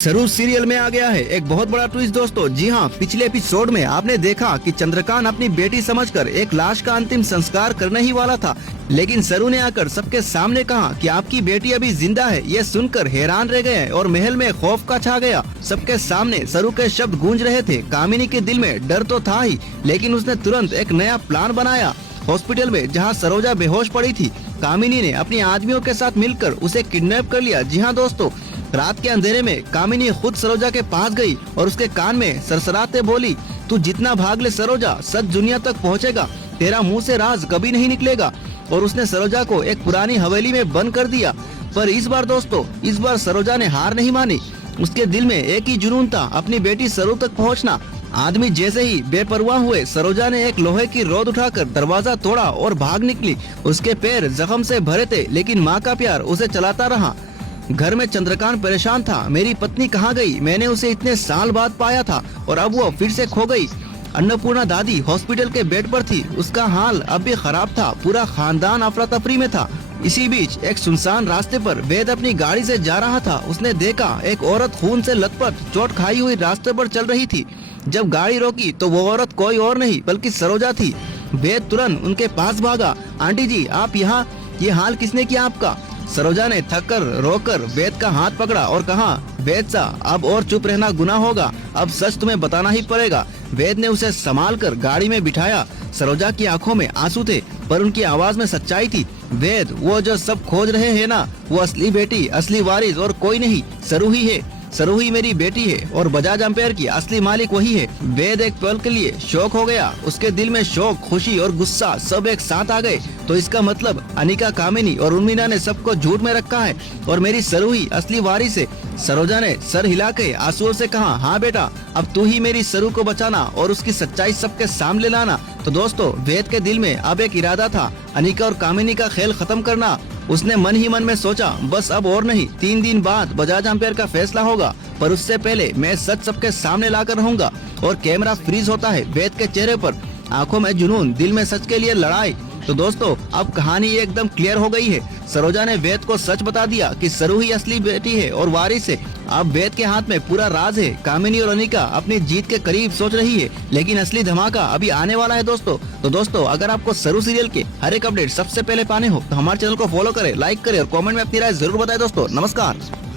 सरू सीरियल में आ गया है एक बहुत बड़ा ट्विस्ट दोस्तों। जी हाँ, पिछले एपिसोड में आपने देखा कि चंद्रकांत अपनी बेटी समझकर एक लाश का अंतिम संस्कार करने ही वाला था, लेकिन सरू ने आकर सबके सामने कहा कि आपकी बेटी अभी जिंदा है। ये सुनकर हैरान रह गए और महल में खौफ का छा गया। सबके सामने सरू के शब्द गूंज रहे थे। कामिनी के दिल में डर तो था ही, लेकिन उसने तुरंत एक नया प्लान बनाया। हॉस्पिटल में जहाँ सरोजा बेहोश पड़ी थी, कामिनी ने अपने आदमियों के साथ मिलकर उसे किडनैप कर लिया। जी हाँ दोस्तों, रात के अंधेरे में कामिनी खुद सरोजा के पास गई और उसके कान में सरसराते बोली, तू जितना भाग ले सरोजा, सच दुनिया तक पहुंचेगा, तेरा मुंह से राज कभी नहीं निकलेगा। और उसने सरोजा को एक पुरानी हवेली में बंद कर दिया। पर इस बार सरोजा ने हार नहीं मानी। उसके दिल में एक ही जुनून था, अपनी बेटी सरू तक पहुँचना। आदमी जैसे ही बेपरवाह हुए, सरोजा ने एक लोहे की रॉड उठाकर दरवाजा तोड़ा और भाग निकली। उसके पैर जख्म से भरे थे, लेकिन माँ का प्यार उसे चलाता रहा। घर में चंद्रकांत परेशान था। मेरी पत्नी कहाँ गई? मैंने उसे इतने साल बाद पाया था और अब वो फिर से खो गई। अन्नपूर्णा दादी हॉस्पिटल के बेड पर थी। उसका हाल अब भी खराब था। पूरा खानदान अफरा तफरी में था। इसी बीच एक सुनसान रास्ते पर वेद अपनी गाड़ी से जा रहा था। उसने देखा एक औरत खून से लथपथ, चोट खाई हुई रास्ते पर चल रही थी। जब गाड़ी रोकी तो वो औरत कोई और नहीं बल्कि सरोजा थी। वेद तुरंत उनके पास भागा। आंटी जी, आप यहाँ? ये हाल किसने किया आपका? सरोजा ने थककर रोकर वेद का हाथ पकड़ा और कहा, वेद सा, अब और चुप रहना गुनाह होगा, अब सच तुम्हें बताना ही पड़ेगा। वेद ने उसे संभाल कर गाड़ी में बिठाया। सरोजा की आंखों में आंसू थे, पर उनकी आवाज में सच्चाई थी। वेद, वो जो सब खोज रहे हैं ना, वो असली बेटी, असली वारिस और कोई नहीं, सरू ही है। सरू ही मेरी बेटी है और बजाज एम्पायर की असली मालिक वही है। वेद एक पल के लिए शौक हो गया। उसके दिल में शौक, खुशी और गुस्सा सब एक साथ आ गए। तो इसका मतलब अनिका, कामिनी और उर्मिला ने सबको झूठ में रखा है और मेरी सरू ही असली वारिस है। सरोजा ने सर हिला के आंसुओं से कहा, हाँ बेटा, अब तू ही मेरी सरू को बचाना और उसकी सच्चाई सबके सामने लाना। तो दोस्तों, वेद के दिल में अब एक इरादा था, अनिका और कामिनी का खेल खत्म करना। उसने मन ही मन में सोचा, बस अब और नहीं, 3 दिन बाद बजाज एम्पायर का फैसला होगा, पर उससे पहले मैं सच सबके सामने लाकर रहूंगा। और कैमरा फ्रीज होता है। वेद के चेहरे पर, आंखों में जुनून, दिल में सच के लिए लड़ाई। तो दोस्तों, अब कहानी एकदम क्लियर हो गई है। सरोजा ने वेद को सच बता दिया कि सरू ही असली बेटी है और वारिस है। अब वेद के हाथ में पूरा राज है। कामिनी और अनिका अपनी जीत के करीब सोच रही है, लेकिन असली धमाका अभी आने वाला है दोस्तों। तो दोस्तों, अगर आपको सरू सीरियल के हर एक अपडेट सबसे पहले पाने हो तो हमारे चैनल को फॉलो करें, लाइक करें और कमेंट में अपनी राय जरूर बताएं दोस्तों। नमस्कार।